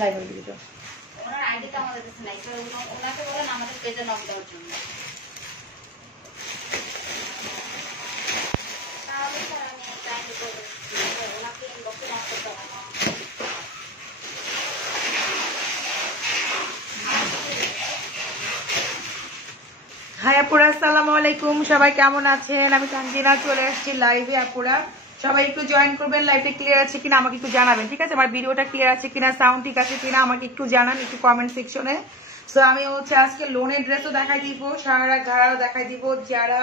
Live video ওনার আইডিটা আমাদের কাছে নাই, তো ওনাকে বলেন আমাদের পেজে নক দেওয়ার জন্য। তাহলে স্যার আমি টাইম করে ওনাকে ইনবক্সে নক করতে হবে। হাই আপুরা, আসসালামু আলাইকুম। সবাই কেমন আছেন? আমি তানজিনা চলে আসছি লাইভে। আপুরা সবাই একটু জয়েন করবেন। লাইভটা ক্লিয়ার আছে কিনা আমাকে একটু জানাবেন, ঠিক আছে? আমার ভিডিওটা ক্লিয়ার আছে কিনা, সাউন্ড ঠিক আছে কিনা আমাকে একটু জানান একটু কমেন্ট সেকশনে। সো আমি হচ্ছে আজকে লোনের ড্রেসও দেখাই দিব, সারা ঘাড়াও দেখাই দিব। যারা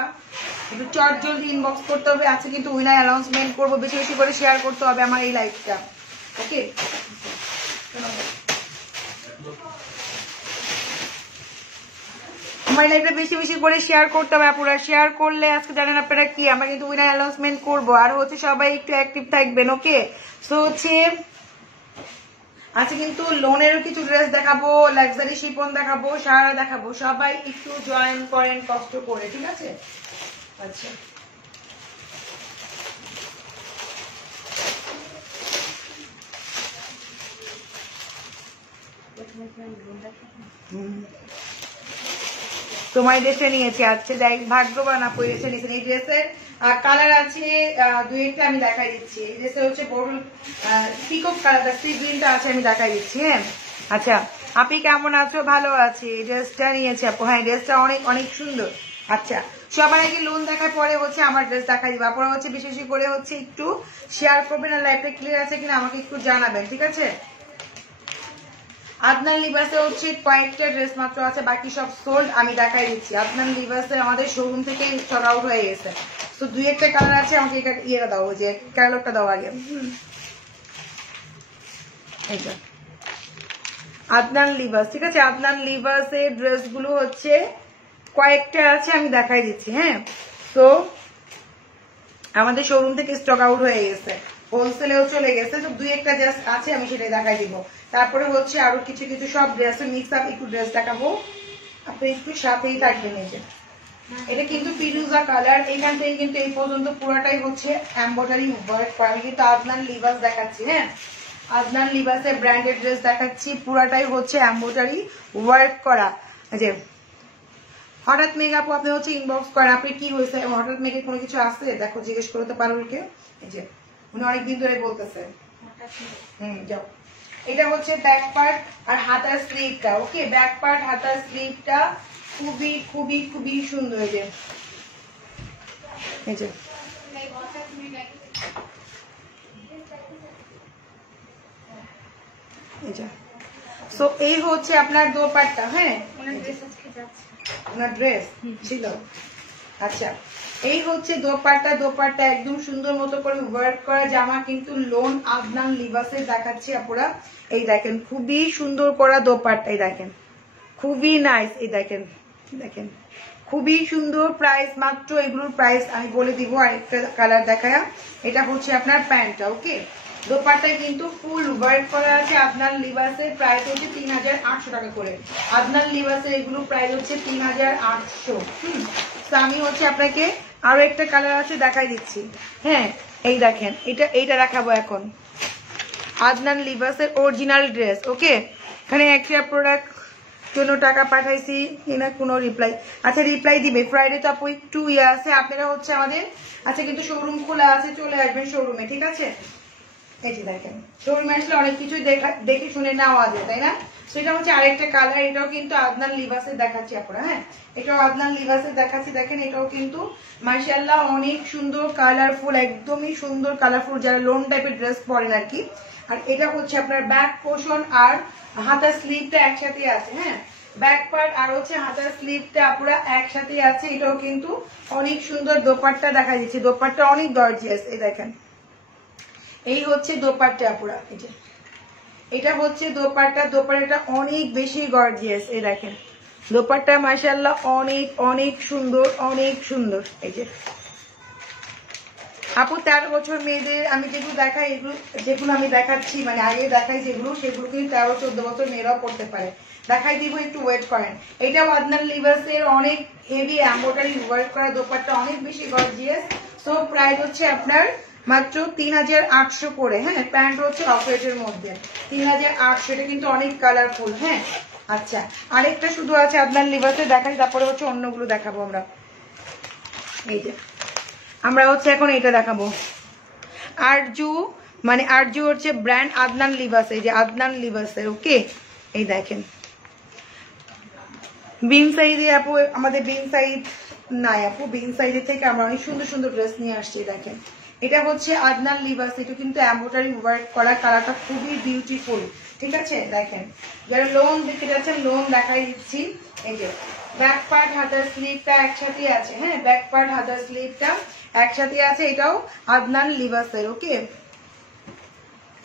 একটু চট জলদি ইনবক্স করতে হবে। আজকে কিন্তু উইনার অ্যানাউন্সমেন্ট করবো, বেশি বেশি করে শেয়ার করতে হবে আমার এই লাইভটা, ওকে? আমার লাইভটা বেশি বেশি করে শেয়ার করতে হবে আপুরা। শেয়ার করলে আজকে জানেন আপনারা কি, আমরা কিন্তু উইনার অ্যানাউন্সমেন্ট করবো। আর হচ্ছে সবাই একটু অ্যাক্টিভ থাকবেন, ওকে? সো হচ্ছে আজকে কিন্তু লোনেরও কিছু ড্রেস দেখাবো, লাক্সারি শিপন দেখাবো, সারা দেখাবো। সবাই একটু জয়েন করেন কষ্ট করে, ঠিক আছে? আচ্ছা, তোমার ড্রেসটা নিয়েছি। আচ্ছা যাই, ভাগ্যবান আপু এসে নিয়েছেন। এই ড্রেসের কালার আছে দুই একটা, আমি দেখাই দিচ্ছি। এই ড্রেসের হচ্ছে বড় পিকক কালারটা, সি গ্রিনটা আছে, আমি দেখাই দিচ্ছি। হ্যাঁ, আচ্ছা আপনি কেমন আছো? ভালো আছি। এই ড্রেসটা নিয়েছি আপু। হ্যাঁ, ড্রেসটা অনেক অনেক সুন্দর। আচ্ছা, সবার আগে লোন দেখার পরে হচ্ছে আমার ড্রেস দেখাই দিব। আপনারা হচ্ছে বিশেষ করে হচ্ছে একটু শেয়ার করবেন, আর লাইভটা ক্লিয়ার আছে কিনা আমাকে একটু জানাবেন, ঠিক আছে? আদনান লিবাসে হচ্ছে কয়েকটা ড্রেস মাত্র আছে, বাকি সব সোল্ড। আমি দেখাই দিচ্ছি। আদনান লিবাসে আমাদের শোরুম থেকে স্টক আউট হয়ে গেছে। তো দুই একটা কালার আছে, আমাকে ইয়েটা দাও, যে ক্যাটালগটা দাও আগে। এটা আদনান লিবাস, ঠিক আছে? আদনান লিবাসের ড্রেসগুলো হচ্ছে কয়েকটা আছে, আমি দেখাই দিচ্ছি। হ্যাঁ, তো আমাদের শোরুম থেকে স্টক আউট হয়ে গেছে, হোলসেলেও চলে গেছে। তো দুই একটা জাস্ট আছে, আমি সেটাই দেখাই দিব। তারপরে হচ্ছে আরো কিছু কিছু সব ড্রেসের মিক্স আপ একটু ড্রেস দেখাবো, আপনি একটু সাথেই থাকবেন। এই যে এটা কিন্তু ফিরোজা কালার, এখান থেকে কিন্তু এই পর্যন্ত পুরোটাই হচ্ছে এমব্রয়ডারি ওয়ার্ক করা। আমি কিন্তু আদনান লিবাস দেখাচ্ছি। হ্যাঁ, আদনান লিবাসের ব্র্যান্ডেড ড্রেস দেখাচ্ছি, পুরাটাই হচ্ছে এমব্রয়ডারি ওয়ার্ক করা। যে হঠাৎ মেঘ আপু আপনি হচ্ছে ইনবক্স করেন, আপনি কি হয়েছে, হঠাৎ মেঘে কোনো কিছু আসছে দেখো, জিজ্ঞেস করতে পারো কে? এই যে উনি অনেকদিন ধরে বলতেছে। যাও, এটা হচ্ছে ব্যাক পার্ট আর হাতার স্লিভটা, ওকে? ব্যাক পার্ট হাতার স্লিভটা খুবই খুবই খুবই সুন্দর। এই যে সো এই হচ্ছে আপনার দোপাট্টা। হ্যাঁ, ওনার ড্রেস ছিল। আচ্ছা, এই হচ্ছে দোপাট্টা। দোপাট্টা একদম সুন্দর মতো করে ওয়ার্ক করা জামা, কিন্তু লোন আদনান লিবাসে দেখাচ্ছি আপুরা। এই দেখেন খুবই সুন্দর করা দোপাট্টা, এই দেখেন খুবই নাইস। এই দেখেন দেখেন খুবই সুন্দর। প্রাইস মাত্র, এগুলোর প্রাইস আমি বলে দিব। আরেকটা কালার দেখায়, এটা হচ্ছে আপনার প্যান্টটা, ওকে? দোপাট্টায় কিন্তু ফুল ওয়ার্ক করা আছে। আদনান লিবাসের প্রাইস হচ্ছে 3800 টাকা করে। আদনান লিবাসের এগুলো প্রাইস হচ্ছে 3800। তো আমি হচ্ছে আপনাকে আরো একটা কালার আছে দেখাই দিচ্ছি। হ্যাঁ, এই দেখেন এইটা দেখাবো এখন। আদনান লিবাসের অরিজিনাল ড্রেস, ওকে? এখানে একটা প্রোডাক্ট জন্য টাকা পাঠাইছি কিনা কোনো রিপ্লাই। আচ্ছা, রিপ্লাই দিবে ফ্রাইডে, তো আপু একটু ইয়ে আছে। আপনারা হচ্ছে আমাদের আচ্ছা কিন্তু শোরুম খোলা আছে, চলে আসবেন শোরুমে, ঠিক আছে? এই যে দেখেন শোরুমে আসলে অনেক কিছুই দেখে শুনে নেওয়া যায়, তাই না? সেটা হচ্ছে আরেকটা কালার, এটাও কিন্তু আদনান লিবাসের দেখাচ্ছি আপনারা। হ্যাঁ, এটাও আদনান লিবাসের দেখাচ্ছি। দেখেন এটাও কিন্তু মাশাআল্লাহ অনেক সুন্দর কালারফুল, একদমই সুন্দর কালারফুল, যারা লোন টাইপের ড্রেস পরেন আর কি। আর এটা হচ্ছে আপনার ব্যাক পোর্শন আর হাতার স্লিভটা একসাথে আছে। হ্যাঁ, ব্যাক পার্ট আর হচ্ছে হাতার স্লিভটা পুরো একসাথে আছে। এটাও কিন্তু অনেক সুন্দর। দোপাট্টা দেখা দিচ্ছি, দোপাট্টা অনেক গর্জিয়াস। এই দেখেন এই হচ্ছে দোপাট্টা পুরা। এই যে এটা হচ্ছে দোপাট্টা, দোপাট্টাটা অনেক বেশি গর্জিয়াস। এই দেখেন দোপাট্টা মাশাআল্লাহ অনেক অনেক সুন্দর, অনেক সুন্দর। এই যে আপু 13 বছর মেয়েদের আমি যেগুলো দেখাই, এগুলো যেগুলো আমি দেখাচ্ছি মানে আগে দেখাই যেগুলো, সেগুলো কিন্তু 13-14 বছর মেয়েরাও পড়তে পারে। দেখাই দিব, একটু ওয়েট করেন। এটাও আদনান লিবাসের অনেক হেভি এমব্রয়ডারি ওয়ার্ক করা দোপাট্টা, অনেক বেশি গর্জিয়াস। সো প্রাইস হচ্ছে আপনার মাত্র 3800 করে। হ্যাঁ, প্যান্ট হচ্ছে চকলেটের মধ্যে 3800, এটা কিন্তু অনেক কালারফুল। হ্যাঁ, আচ্ছা আরেকটা শুধু আছে আদনান লিবাসে, দেখাই, তারপরে হচ্ছে অন্যগুলো দেখাবো আমরা। এই যে আমরা হচ্ছে এখন এটা দেখাবো, আরজু, মানে আরজু হচ্ছে ব্র্যান্ড আদনান লিবাস, এই যে আদনান লিবাসের। ওকে, এই দেখেন বিন সাইজে আপু, আমাদের বিন সাইজ নাই আপু, বিন সাইজের থেকে আমরা অনেক সুন্দর সুন্দর ড্রেস নিয়ে আসছি। দেখেন এটা হচ্ছে আদনান লিবাস, এটা কিন্তু এমব্রয়ডারি ওয়ার্ক করা, কালারটা খুবই বিউটিফুল। ঠিক আছে, দেখেন যারা লোন দেখতে যাচ্ছেন লোন দেখাই দিচ্ছি। এই যে ব্যাক পার্ট হাতার স্লিভটা একসাথে আছে। হ্যাঁ, ব্যাক পার্ট হাতার স্লিভটা একসাথে আছে, এটাও আদনান লিবাসের। ওকে,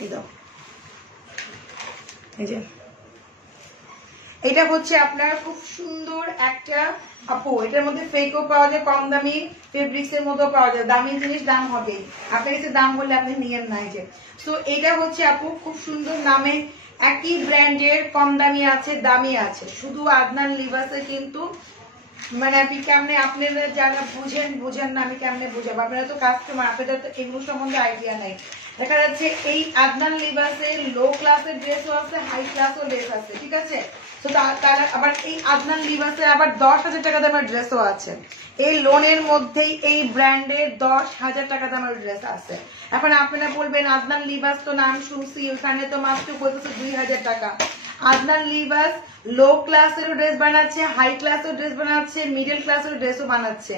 এই দাও, এই যে এটা হচ্ছে আপনার খুব সুন্দর একটা আপু, এটার মধ্যে ফেকও পাওয়া যায়, কম দামি ফেব্রিক্স এর মধ্যেও পাওয়া যায়। দামি জিনিস দাম হবে, আপনার কাছে দাম বললে আপনি নিয়েন না। যে তো এটা হচ্ছে আপু খুব সুন্দর নামে, একই ব্র্যান্ডের, কম দামি আছে, দামি আছে। শুধু আদনান লিবাসে কিন্তু মানে আপনি কেমনে, আপনারা যারা বুঝেন না, আমি কেমনে বুঝাবো, আপনারা তো কাস্টমার, আপনাদের তো এগুলো সম্বন্ধে আইডিয়া নাই। দেখা যাচ্ছে এই আদনান লিবাসের লো ক্লাসের ড্রেসও আছে, হাই ক্লাসও ড্রেস আছে। ঠিক আছে, তো তারা আবার এই আদনান লিবাসের আবার 10,000 টাকা দামের ড্রেসও আছে। এই লোনের মধ্যেই এই ব্র্যান্ডের 10,000 টাকা দামের ড্রেস আছে। এখন আপনারা বলবেন আদনান লিবাস তো নাম শুনছি, ওখানে তো মাত্র বলতেছে 2,000 টাকা। আদনান লিবাস লো ক্লাসেরও ড্রেস বানাচ্ছে, হাই ক্লাসের ড্রেস বানাচ্ছে, মিডল ক্লাসের ড্রেসও বানাচ্ছে।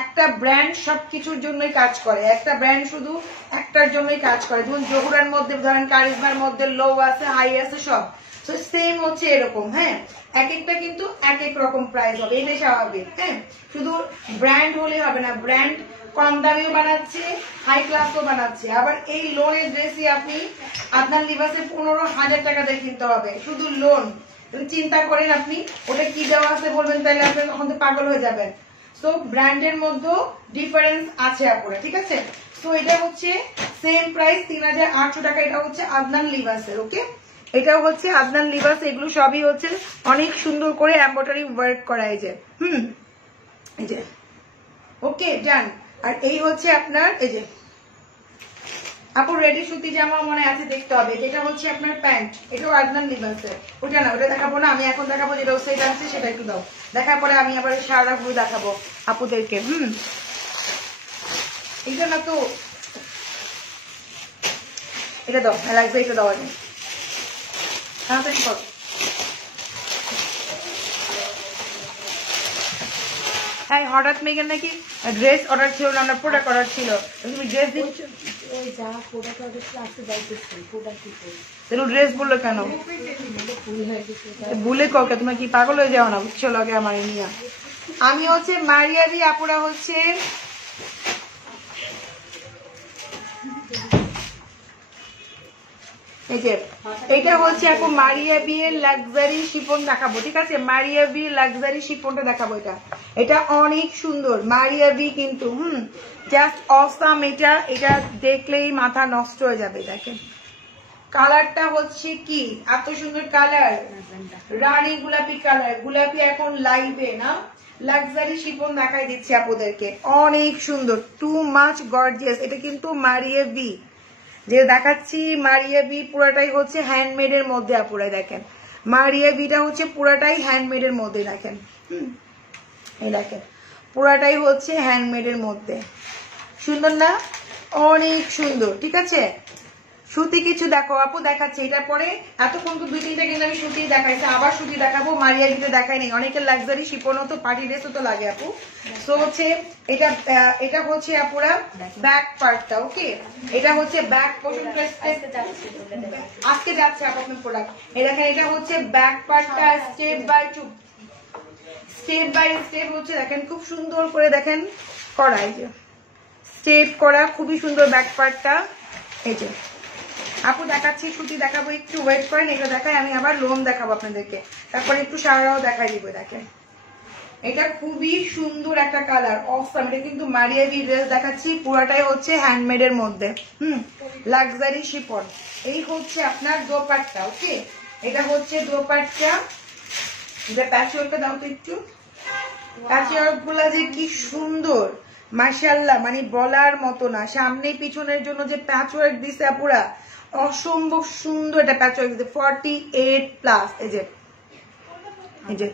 একটা ব্র্যান্ড সবকিছুর জন্যই কাজ করে, একটা ব্র্যান্ড শুধু একটার জন্যই কাজ করে। যেমন জহুরার মধ্যে ধরেন, কারিজমার মধ্যে লো আছে, হাই আছে, সব তো সেম হচ্ছে এরকম। হ্যাঁ, এক একটা কিন্তু এক এক রকম প্রাইস হবে, এটাই স্বাভাবিক। হ্যাঁ, শুধু ব্র্যান্ড হলে হবে না, ব্র্যান্ড কম দামিও বানাচ্ছে, হাই ক্লাসও বানাচ্ছে। আবার এই লোনের ড্রেসই আপনি আদনান লিবাসে 15,000 টাকা দিয়ে কিনতে হবে, শুধু লোন। চিন্তা করেন আপনি ওটা কি দেওয়া আছে বলবেন, তাহলে আপনি তখন তো পাগল হয়ে যাবেন। তো ব্র্যান্ডের মধ্যে ডিফারেন্স আছে আপুরা। ঠিক আছে, তো এটা হচ্ছে সেম প্রাইস 3800 টাকা, এটা হচ্ছে আদনান লিবাসের। ওকে, এটাও হচ্ছে আদনান লিবাস, এগুলো সবই হচ্ছে অনেক সুন্দর করে এমব্রয়ডারি ওয়ার্ক করা। এই যে এই যে ওকে ডান। আর এই হচ্ছে আপনার এই যে আপু রেডি সুতি জামা মনে আছে, দেখতে হবে। এটা হচ্ছে আপনার প্যান্ট, এটাও আদনান লিবাসের। ওটা না, ওটা দেখাবো না, আমি এখন দেখাবো যেটা ওয়েবসাইট আছে সেটা একটু দাও, দেখার পরে আমি আবার সারাগুলো দেখাবো আপুদেরকে। এটা না তো, এটা দাও, লাগবে, এটা দেওয়া যায়। তাড়াতাড়ি কর। হ্যাঁ, হঠাৎ মেঘের নাকি ড্রেস অর্ডার ছিল না, প্রোডাক্ট অর্ডার ছিল, তুমি ড্রেস দিচ্ছ, ড্রেস বললো কেন? ভুলে কাউকে, তুমি কি পাগল হয়ে যাও না, বুঝছো লগে আমার নিয়ে। আমি হচ্ছে মারিয়াদি, আপুরা হচ্ছে এই যে এটা হচ্ছে এখন মারিয়া বিয়ের লাক্সারি শিফন দেখাবো। ঠিক আছে, মারিয়া বিয়ের লাক্সারি শিফনটা দেখাবো। এটা অনেক সুন্দর মারিয়া বি, কিন্তু জাস্ট অসাম। এটা দেখলেই মাথা নষ্ট হয়ে যাবে। দেখেন কালারটা হচ্ছে কি এত সুন্দর কালার, রানী গোলাপি কালার, গোলাপি এখন লাইভে না, লাক্সারি শিফন দেখাই দিচ্ছি আপনাদেরকে, অনেক সুন্দর, টু মাচ গর্জিয়াস। এটা কিন্তু মারিয়া বি যে দেখাচ্ছি, মারিয়া বি পুরাটাই হচ্ছে হ্যান্ডমেড এর মধ্যে। আপুরাই দেখেন মারিয়া বিটা হচ্ছে পুরাটাই হ্যান্ডমেড এর মধ্যে। দেখেন এই দেখেন পুরাটাই হচ্ছে হ্যান্ডমেড এর মধ্যে, সুন্দর না? অনেক সুন্দর। ঠিক আছে, সুতি কিছু দেখো আপু দেখাচ্ছে, এটা পরে এতক্ষণ তো 2-3টা কিন্তু আমি সুতি দেখাইছি, আবার সুতি দেখাবো। মারিয়া বিতে দেখাই নেই, অনেকের লাক্সারি শিপনও তো পার্টি ড্রেসও তো লাগে আপু। তো হচ্ছে এটা হচ্ছে আপুরা ব্যাক পার্টটা। ওকে, এটা হচ্ছে ব্যাক পোর্শনটা, আজকে যাচ্ছে আপু আপনার প্রোডাক্ট। এই দেখেন এটা হচ্ছে ব্যাক পার্টটা, স্টেপ বাই স্টেপ হচ্ছে, দেখেন খুব সুন্দর করে দেখেন করা, এই যে স্টেপ করা, খুবই সুন্দর ব্যাক পার্টটা। এই যে আপু দেখাচ্ছি, সুতি দেখাবো, একটু ওয়েট করেন, এটা দেখাই, আমি আবার লোন দেখাবো আপনাদেরকে, তারপরে একটু সারাও দেখাই দিব। দেখেন এটা খুবই সুন্দর একটা কালার, অসাম। এটা কিন্তু মারিয়া বি ড্রেস দেখাচ্ছি, পুরাটাই হচ্ছে হ্যান্ডমেড এর মধ্যে, লাক্সারি শিফন। এই হচ্ছে আপনার দোপাট্টা। ওকে, এটা হচ্ছে দোপাট্টা, প্যাচওয়ার্কটা দাও তো একটু, প্যাচওয়ার্ক গুলা যে কি সুন্দর, মাশাআল্লাহ, মানে বলার মতো না। সামনে পিছনের জন্য যে প্যাচওয়ার্ক দিছে আপুরা, অসম্ভব সুন্দর এটা প্যাচওয়ার্ক দিছে, 48+। এই যে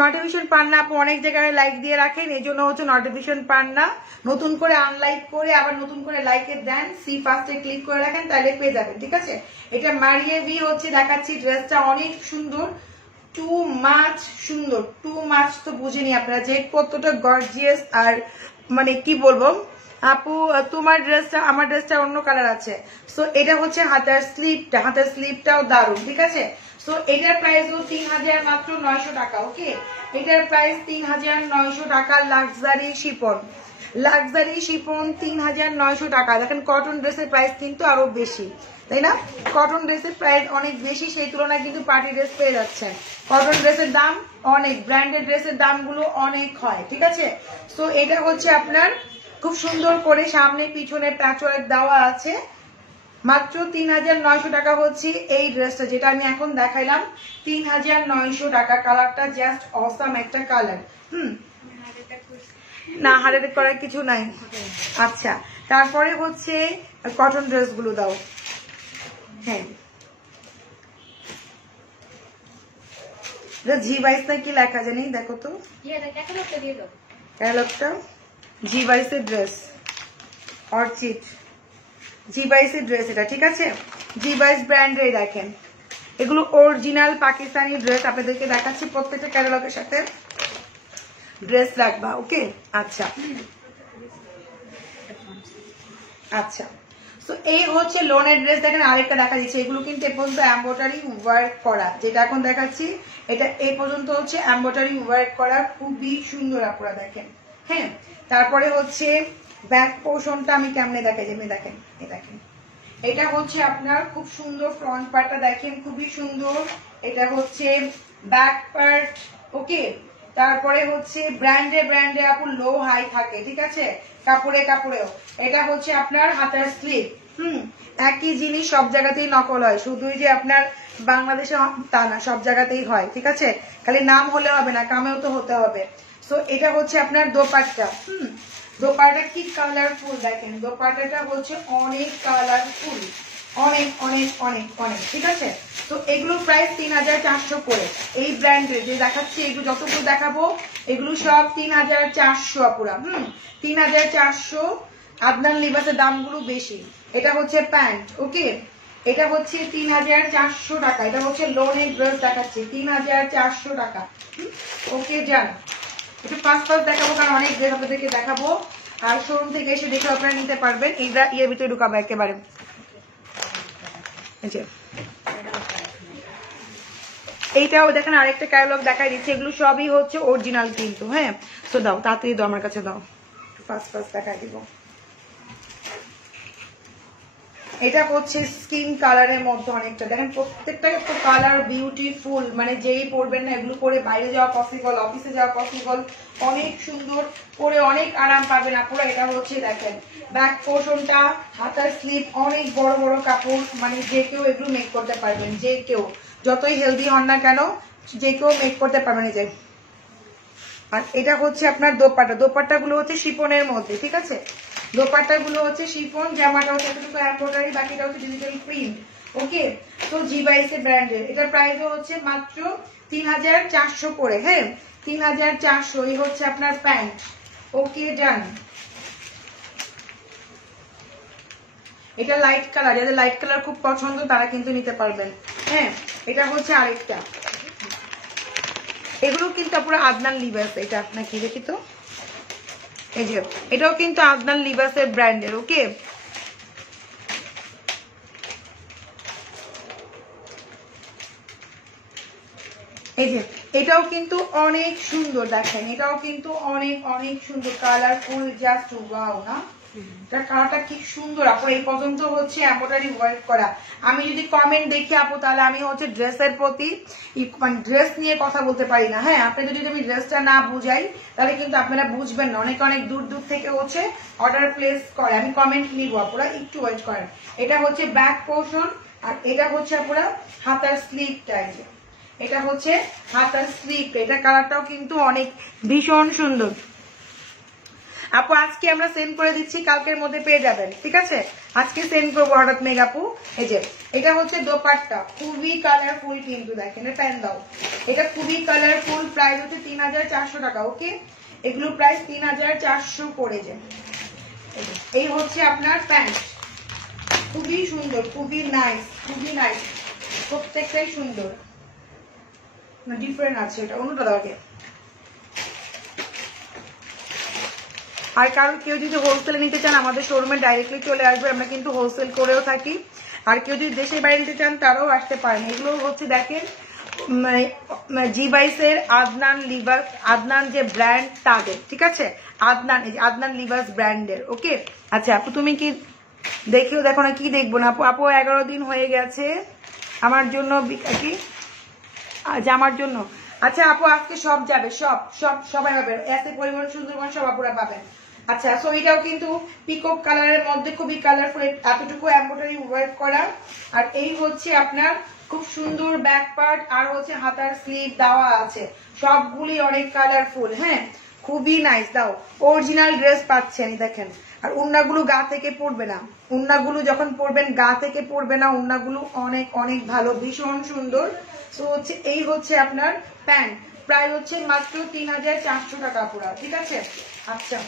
নোটিফিকেশন পান না আপু, অনেক জায়গায় লাইক দিয়ে রাখেন, এই জন্য হচ্ছে নোটিফিকেশন পান না। নতুন করে আনলাইক করে আবার নতুন করে লাইকে দেন, সি ফার্স্টে ক্লিক করে রাখেন, তাহলে পেয়ে যাবেন। ঠিক আছে, এটা মারিয়ে ভি হচ্ছে দেখাচ্ছি। ড্রেসটা অনেক সুন্দর, টু মাচ সুন্দর, টু মাচ তো বুঝেনি আপনারা যে কতটা গর্জিয়াস। আর মানে কি বলবো আপু, তোমার ড্রেসটা আমার ড্রেসটা অন্য কালার আছে। সো এটা হচ্ছে হাতার স্লিপটা, হাতার স্লিপটাও দারুণ। ঠিক আছে, সো এটার প্রাইস 3000 মাত্র 900 টাকা। ওকে, এটার প্রাইস 3900 টাকা। লাক্সারি শিফন, লাক্সারি শিফন 3900 টাকা। দেখেন কটন ড্রেসের প্রাইস কিন্তু আরো বেশি, তাই না? কটন ড্রেসের প্রাইস অনেক বেশি, সেই তুলনায় কিন্তু পার্টি ড্রেস পেয়ে যাচ্ছেন। কটন ড্রেসের দাম অনেক, ব্র্যান্ডেড ড্রেসের দামগুলো অনেক হয়। ঠিক আছে, সো এটা হচ্ছে আপনার খুব সুন্দর করে সামনে পিছনে প্যাচওয়ার্ক দেওয়া আছে। মাত্র 3900 টাকা হচ্ছে এই ড্রেসটা, যেটা আমি এখন দেখাইলাম 3900 টাকা। কালারটা জাস্ট অসাম একটা কালার। না, হাড়ের করার কিছু নাই। আচ্ছা, তারপরে হচ্ছে কটন ড্রেসগুলো দাও। হ্যাঁ, G22 না কি লেখা জানি, দেখো তো ক্যাটালগটা। G22 এর ড্রেস, অর্চিড G22 এর ড্রেস এটা। ঠিক আছে, G22 ব্র্যান্ডের। দেখেন এগুলো অরিজিনাল পাকিস্তানি ড্রেস, আপনাদেরকে দেখাচ্ছি। প্রত্যেকটা ক্যাটালগের সাথে ড্রেস রাখবা। ওকে, আচ্ছা আচ্ছা। তো এই হচ্ছে লোনের ড্রেস। দেখেন আরেকটা দেখা দিচ্ছে, এগুলো কিন্তু এ পর্যন্ত এমব্রয়ডারি ওয়ার্ক করা, যেটা এখন দেখাচ্ছি এটা এই পর্যন্ত হচ্ছে এমব্রয়ডারি ওয়ার্ক করা, খুবই সুন্দর আপনারা দেখেন। হ্যাঁ, তারপরে হচ্ছে ব্যাক পোর্শনটা আমি কেমনে দেখাই, যেমনি দেখেন, এই দেখেন এটা হচ্ছে আপনার খুব সুন্দর ফ্রন্ট পার্টটা দেখেন, খুবই সুন্দর। এটা হচ্ছে ব্যাক পার্ট। ওকে, তারপরে হচ্ছে ব্র্যান্ডে ব্র্যান্ডে আপু লো হাই থাকে। ঠিক আছে, কাপড়ে কাপড়েও। এটা হচ্ছে আপনার হাতার স্লিপ। একই জিনিস সব জায়গাতেই নকল হয়, শুধুই যে আপনার বাংলাদেশে তা না, সব জায়গাতেই হয়। ঠিক আছে, খালি নাম হলে হবে না, কামেও তো হতে হবে। সো এটা হচ্ছে আপনার দোপাট্টা। দোপাট্টা কি কালারফুল দেখেন, দোপাট্টাটা হচ্ছে অনেক কালারফুল, অনেক অনেক অনেক অনেক। ঠিক আছে, তো এগুলো প্রাইস 3400 করে। এই ব্র্যান্ডের যে দেখাচ্ছি, এগুলো যতগুলো দেখাবো এগুলো সব 3400 আপুরা। 3400। আদনান লিবাসের দামগুলো বেশি। এটা হচ্ছে প্যান্ট। ওকে, এটা হচ্ছে 3400 টাকা। এটা হচ্ছে লোনের ড্রেস দেখাচ্ছি, 3400 টাকা। ওকে যান, একটু ফাস্ট ফাস্ট দেখাবো কারণ অনেক ড্রেস আপনাদেরকে দেখাবো, আর শোরুম থেকে এসে দেখে আপনারা নিতে পারবেন। এইটা ইয়ের ভিতরে ঢুকাবো একেবারে। এইটাও দেখেন আরেকটা ক্যাটালগ দেখাই দিচ্ছে, এগুলো সবই হচ্ছে অরিজিনাল কিন্তু। হ্যাঁ, তো দাও তাড়াতাড়ি দাও, আমার কাছে দাও, ফাস্ট ফাস্ট দেখাই দিব। এটা হচ্ছে স্কিন কালারের মধ্যে অনেকটা, দেখেন প্রত্যেকটা কালার বিউটিফুল, মানে যেই পরবেন না এগুলো পরে বাইরে যাওয়া পসিবল, অফিসে যাওয়া পসিবল, অনেক সুন্দর পরে অনেক আরাম পাবেন আপনারা। এটা হচ্ছে দেখেন ব্যাক পোর্শনটা, হাতার স্লিপ, অনেক বড় বড় কাপড়, মানে যে কেউ এগুলো মেক করতে পারবেন, যে কেউ যতই হেলদি হন না কেন যে কেউ মেক করতে পারবেন। এই যে, আর এটা হচ্ছে আপনার দোপাট্টা। দোপাট্টা গুলো হচ্ছে শিফনের মধ্যে। ঠিক আছে, দোপাট্টা গুলো হচ্ছে শিফন, জামাটা হচ্ছে এতটুকু এমব্রয়ডারি, বাকিটা হচ্ছে ডিজিটাল প্রিন্ট। ওকে, তো G22 ব্র্যান্ডের। এটার প্রাইস হচ্ছে মাত্র 3400 করে। হ্যাঁ, 3400। এই হচ্ছে আপনার প্যান্ট। ওকে ডান। এটা লাইট কালার, যাদের লাইট কালার খুব পছন্দ তারা কিন্তু নিতে পারবেন। হ্যাঁ, এটা হচ্ছে আরেকটা। এগুলো কিন্তু পুরো আদনান লিবাস। এটা নাকি দেখি তো, এই যে এটাও কিন্তু আদনান লিবাসের ব্র্যান্ডের। ওকে, এই যে এটাও কিন্তু অনেক সুন্দর, দেখেন এটাও কিন্তু অনেক অনেক সুন্দর, কালারফুল, জাস্ট ওয়াও না। কালারটা কি সুন্দর আপু, এই পর্যন্ত হচ্ছে এমব্রয়ডারি ওয়ার্ক করা। আমি যদি কমেন্ট দেখি আপু, তাহলে আমি হচ্ছে ড্রেসের প্রতি মানে ড্রেস নিয়ে কথা বলতে পারি না। হ্যাঁ, আপনাদের যদি আমি ড্রেসটা না বুঝাই তাহলে কিন্তু আপনারা বুঝবেন না। অনেক অনেক দূর দূর থেকে হচ্ছে অর্ডার প্লেস করে, আমি কমেন্ট নিব আপুরা, একটু ওয়েট করেন। এটা হচ্ছে ব্যাক পোর্শন, আর এটা হচ্ছে আপুরা হাতার স্লিভটা। এটা হচ্ছে হাতার স্লিভ। এটা কালারটাও কিন্তু অনেক ভীষণ সুন্দর। আপু আজকে আমরা সেন্ড করে দিচ্ছি, কালকের মধ্যে পেয়ে যাবেন, ঠিক আছে? আজকে সেন্ড করবো হঠাৎ মেগাপু। এই যে এটা হচ্ছে দোপাট্টা, খুবই কালারফুল কিন্তু দেখেন, প্যান দাও, এটা খুবই কালারফুল, প্রাইস হচ্ছে 3400 টাকা। ওকে, এগুলো প্রাইস 3400 পড়ে যায়। এই হচ্ছে আপনার প্যান্ট, খুবই সুন্দর, খুবই নাইস, খুবই নাইস, প্রত্যেকটাই সুন্দর, ডিফারেন্ট আছে। এটা অন্যটা দাও আগে। আর কারণ কেউ যদি হোলসেলে নিতে চান আমাদের শোরুমে ডাইরেক্টলি চলে আসবে, আমরা কিন্তু হোলসেল করেও থাকি। আর কেউ যদি দেশের বাইরে নিতে চান তারাও আসতে পারেন। এগুলো হচ্ছে দেখেন জি22 এর আদনান যে ব্র্যান্ড তাদের, ঠিক আছে? আদনান লিভার্স ব্র্যান্ডের। ওকে, আচ্ছা আপু তুমি কি দেখেও দেখো না? কি দেখবো না আপু? আপু 11 দিন হয়ে গেছে আমার জন্য, কি জামার জন্য। আচ্ছা আপু আজকে সব যাবে, সবাই পাবে, এত পরিমাণ সুন্দরবন সব আপুরা পাবেন। আচ্ছা, সো এটাও কিন্তু পিকক কালারের মধ্যে খুবই কালারফুল, এতটুকু এমব্রয়ডারি ওয়ার্ক করা। আর এই হচ্ছে আপনার খুব সুন্দর ব্যাক পার্ট, আর হচ্ছে হাতার স্লিভ দেওয়া আছে, সবগুলি অনেক কালারফুল। হ্যাঁ, খুবই নাইস। দাও, অরিজিনাল ড্রেস পাচ্ছেন দেখেন। আর উন্নাগুলো গা থেকে পড়বে না, উন্নাগুলো যখন পরবেন গা থেকে পড়বে না, উন্নাগুলো অনেক অনেক ভালো, ভীষণ সুন্দর। সো হচ্ছে এই হচ্ছে আপনার প্যান্ট, প্রায় হচ্ছে মাত্র 3400 টাকা পুরা, ঠিক আছে? আচ্ছা,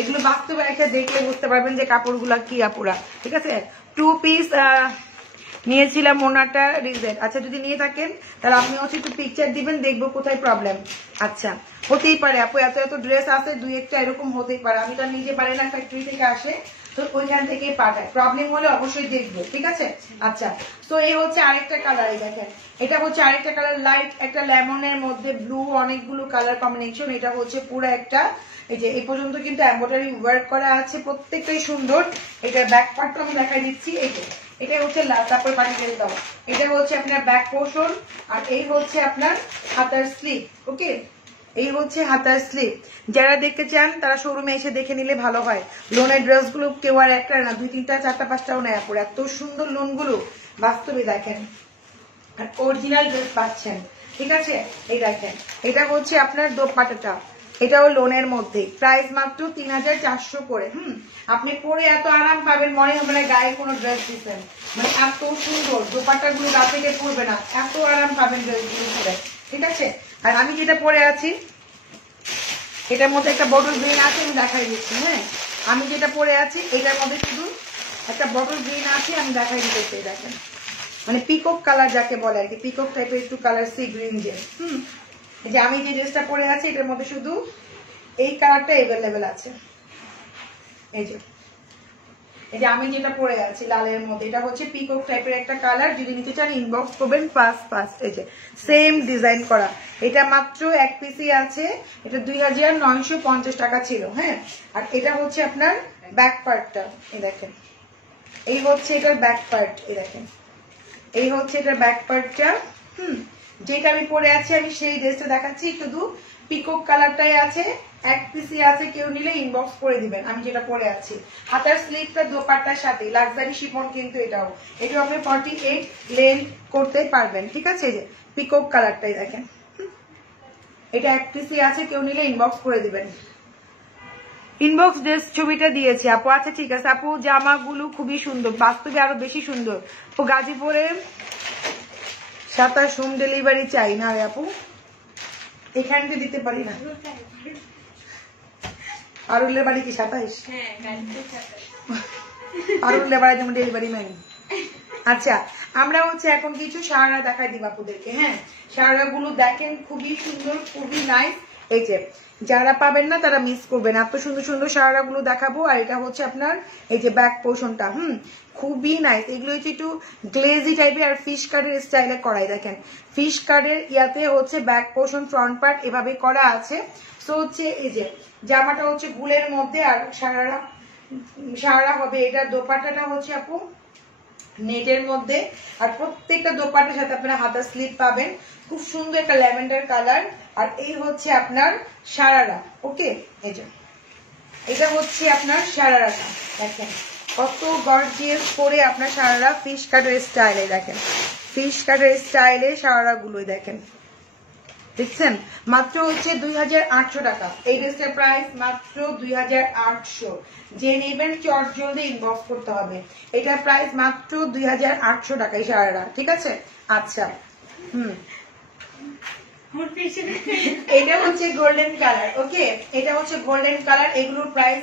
এগুলো বাস্তবে একটা দেখলে বুঝতে পারবেন যে কাপড়গুলা কি আপুরা, ঠিক আছে? 2 পিস নিয়েছিলাম, ওনাটা রিজেক্ট। আচ্ছা, যদি নিয়ে থাকেন তাহলে আপনি হচ্ছে একটু পিকচার দিবেন, দেখবো কোথায় প্রবলেম। আচ্ছা, হতেই পারে আপু, এত এত ড্রেস আছে, 2-1টা এরকম হতেই পারে, আমি তো নিজে পারি না, ফ্যাক্টরি থেকে আসে তো ওইখান থেকে পাঠায়, প্রবলেম হলে অবশ্যই দেখবো, ঠিক আছে? আচ্ছা, তো এই হচ্ছে আরেকটা কালার, দেখেন এটা হচ্ছে আরেকটা কালার, লাইট একটা লেমনের মধ্যে ব্লু, অনেকগুলো কালার কম্বিনেশন। এটা হচ্ছে পুরো একটা, এই যে এই পর্যন্ত কিন্তু এমব্রয়ডারি ওয়ার্ক করা আছে, প্রত্যেকটাই সুন্দর। এটা ব্যাক পার্টটা আমি দেখাই দিচ্ছি, এই যে এটা হচ্ছে তারপর পানি ফেলে দাও, এটা হচ্ছে আপনার ব্যাক পোর্শন, আর এই হচ্ছে আপনার হাতার স্লিভ। ওকে, এই হচ্ছে হাতার স্লিভ। যারা দেখতে চান তারা শোরুমে এসে দেখে নিলে ভালো হয়। লোনের ড্রেসগুলো কেউ আর একটা না, 2, 3টা 4টা 5টাও নেয় আপুর, এত সুন্দর লোনগুলো বাস্তবে দেখেন, আর অরিজিনাল ড্রেস পাচ্ছেন, ঠিক আছে? এই দেখেন, এটা হচ্ছে আপনার দোপাট্টাটা, এটাও লোনের মধ্যে, প্রাইস মাত্র 3400 করে। আপনি পরে এত আরাম পাবেন, মনে হবে না গায়ে কোনো ড্রেস দিচ্ছেন, মানে এত সুন্দর দোপাট্টাগুলো গা থেকে পরবে না, এত আরাম পাবেন ড্রেসগুলো পরে, ঠিক আছে? আর আমি যেটা পরে আছি এটার মধ্যে একটা বটল গ্রিন আছে, আমি দেখাই দিচ্ছি। হ্যাঁ, আমি যেটা পরে আছি এটার মধ্যে শুধু একটা বটল গ্রিন আছে, আমি দেখাই দিতেছি। দেখেন, মানে পিকক কালার যাকে বলে আর কি, পিকক টাইপের একটু কালার, সি গ্রিন যে। এই যে আমি যে ড্রেসটা পরে আছি এটার মধ্যে শুধু এই কালারটা অ্যাভেলেবেল আছে। এই যে আমি যেটা পরে আছি লালের মধ্যে, এটা হচ্ছে পিকক টাইপের একটা কালার, যদি নিতে চান ইনবক্স করবেন ফার্স্ট। এই যে সেম ডিজাইন করা, এটা মাত্র 1 পিসই আছে, এটা 2950 টাকা ছিল। হ্যাঁ, আর এটা হচ্ছে আপনার ব্যাক পার্টটা, এই দেখেন, এই হচ্ছে এটার ব্যাক পার্ট, এই দেখেন, এই হচ্ছে এটার ব্যাক পার্টটা। যেটা আমি পরে আছি আমি সেই ড্রেসটা দেখাচ্ছি, শুধু পিকক কালারটাই আছে, 1 পিসি আছে, কেউ নিলে ইনবক্স করে দিবেন। আমি যেটা পরে আছি, হাতার স্লিভটা দোপাট্টার সাথে, লাক্সারি শিফন কিন্তু এটাও আপনি 48 লেন্থ করতে পারবেন, ঠিক আছে? যে পিকক কালারটাই দেখেন, এটা 1 পিসি আছে, কেউ নিলে ইনবক্স করে দিবেন। ইনবক্স ড্রেস ছবিটা দিয়েছি আপু। আচ্ছা ঠিক আছে আপু, জামাগুলো খুবই সুন্দর, বাস্তবে আরো বেশি সুন্দর। ও গাজীপুরে 27 হোম ডেলিভারি চাই না রে আপু, এখানে দিতে পারি না। পারুলের বাড়ি কি 27? পারুলের বাড়ি যেমন ডেলিভারি ম্যান। আচ্ছা, আমরা হচ্ছে এখন কিছু সারারা দেখাই দিব আপুদেরকে। হ্যাঁ, সারারা গুলো দেখেন, খুবই সুন্দর, খুবই নাইস। এই যে যারা পাবেন না তারা মিস করবেন, এত সুন্দর সুন্দর সারারা গুলো দেখাবো। আর এটা হচ্ছে আপনার এই যে ব্যাক পোর্শনটা, খুবই নাইস। এগুলো হচ্ছে একটু গ্লেজি টাইপের আর ফিশ কাটের স্টাইলে করাই। দেখেন, ফিশ কাটের ইয়াতে হচ্ছে ব্যাক পোর্শন, ফ্রন্ট পার্ট এভাবে করা আছে। সো হচ্ছে এই যে জামাটা হচ্ছে গুলের মধ্যে, আর সারারা হবে। এটা দোপাট্টাটা হচ্ছে আপু নেটের মধ্যে, আর প্রত্যেকটা দোপাট্টার সাথে আপনারা হাতার স্লিভ পাবেন, খুব সুন্দর একটা ল্যাভেন্ডার কালার। আর এই হচ্ছে আপনার সারারা। ওকে, এই যে এটা হচ্ছে আপনার সারারাটা, দেখেন কত গর্জিয়াস করে আপনার সারারা, ফিশ কাটের স্টাইলে। দেখেন, ফিশ কাটের স্টাইলে সারারা গুলোই দেখেন, দেখছেন মাত্র হচ্ছে 2800 টাকা। এই ড্রেসটার প্রাইস মাত্র 2800। যে নেবেন চট জলদি ইনবক্স করতে হবে। এটার প্রাইস মাত্র 2800 টাকা এই শাড়িটা, ঠিক আছে? আচ্ছা এটা হচ্ছে গোল্ডেন কালার। ওকে, এটা হচ্ছে গোল্ডেন কালার। এগুলোর প্রাইস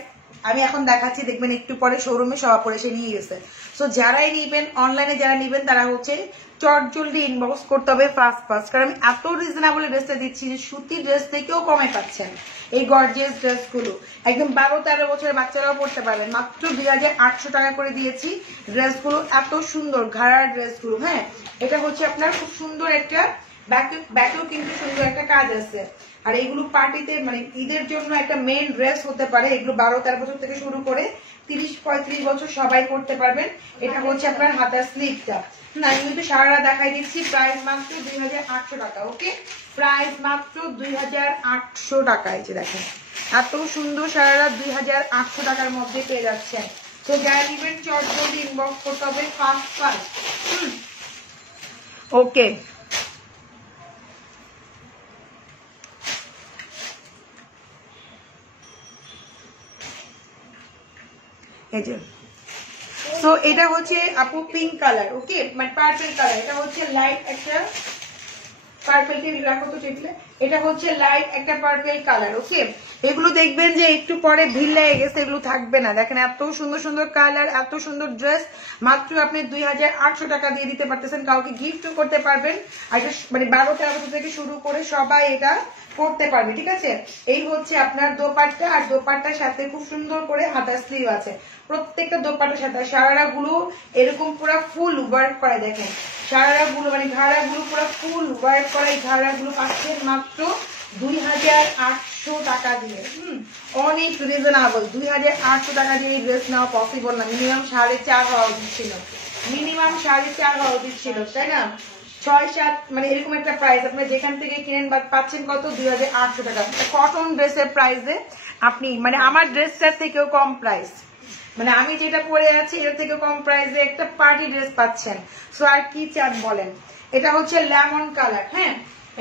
আমি এখন দেখাচ্ছি, দেখবেন একটু পরে শোরুমে সবার পরে এসে নিয়ে গেছে। সো যারাই নিবেন অনলাইনে যারা নিবেন তারা হচ্ছে চট জলদি ইনবক্স করতে হবে ফাস্ট, কারণ আমি এত রিজনেবল ড্রেসটা দিচ্ছি যে সুতির ড্রেস থেকেও কমে পাচ্ছেন এই গর্জিয়াস ড্রেসগুলো। একদম 12-13 বছরের বাচ্চারাও পড়তে পারবেন। মাত্র 2800 টাকা করে দিয়েছি ড্রেসগুলো, এত সুন্দর ঘাড়ার ড্রেসগুলো। হ্যাঁ, এটা হচ্ছে আপনার খুব সুন্দর একটা ব্যাকেও কিন্তু সুন্দর একটা কাজ আছে। আর এইগুলো পার্টিতে মানে ঈদের জন্য একটা মেইন ড্রেস হতে পারে। এগুলো 12-13 বছর থেকে শুরু করে 30-35 বছর সবাই করতে পারবেন। এটা হচ্ছে আপনার হাতার স্লিভটা। না, আমি কিন্তু সারা দেখাই দিচ্ছি। প্রাইস মাত্র 2800 টাকা। ওকে, প্রাইস মাত্র 2800 টাকা। এই যে দেখেন এত সুন্দর সারারা 2800 টাকার মধ্যে পেয়ে যাচ্ছেন। তো যারা নিবেন চট জলদি ইনবক্স করতে হবে ফাস্ট। ওকে, এই যে সো এটা হচ্ছে আপু পিঙ্ক কালার। ওকে, মানে পার্পল কালার। এটা হচ্ছে লাইট একটা পার্পল কে রাখো তো টেবিলে। এটা হচ্ছে লাইট একটা পার্পল কালার। ওকে, এগুলো দেখবেন যে একটু পরে ভিড় লেগে গেছে, এগুলো থাকবে না। দেখেন এত সুন্দর সুন্দর কালার, এত সুন্দর ড্রেস, মাত্র আপনি 2800 টাকা দিয়ে দিতে পারতেছেন। কাউকে গিফটও করতে পারবেন। আর এটা মানে 12-13 বছর থেকে শুরু করে সবাই এটা করতে পারবে, ঠিক আছে? এই হচ্ছে আপনার দোপাট্টা, আর দোপাট্টার সাথে খুব সুন্দর করে হাতার স্লিভ আছে। প্রত্যেকটা দোপাট্টার সাথে সারারা গুলো এরকম পুরো ফুল ওয়ার্ক করা। দেখেন সারারা গুলো মানে ঘাড়া গুলো পুরো ফুল ওয়ার্ক করা। এই ঘাড়া গুলো পাচ্ছেন মাত্র 2800 টাকা দিয়ে। অনেক রিজনেবল। 2800 টাকা দিয়ে এই ড্রেস নেওয়া পসিবল না। মিনিমাম 4.5 হওয়া উচিত ছিল, মিনিমাম 4.5 হওয়া উচিত ছিল, তাই না? 6-7 মানে এরকম একটা প্রাইস আপনারা যেখান থেকে কিনেন পাচ্ছেন কত? 2800 টাকা। কটন ড্রেসের প্রাইসে আপনি মানে আমার ড্রেসটার থেকেও কম প্রাইস, মানে আমি যেটা পরে আছি এর থেকে কম প্রাইসে একটা পার্টি ড্রেস পাচ্ছেন। সো আর কি চান বলেন? এটা হচ্ছে লেমন কালার। হ্যাঁ,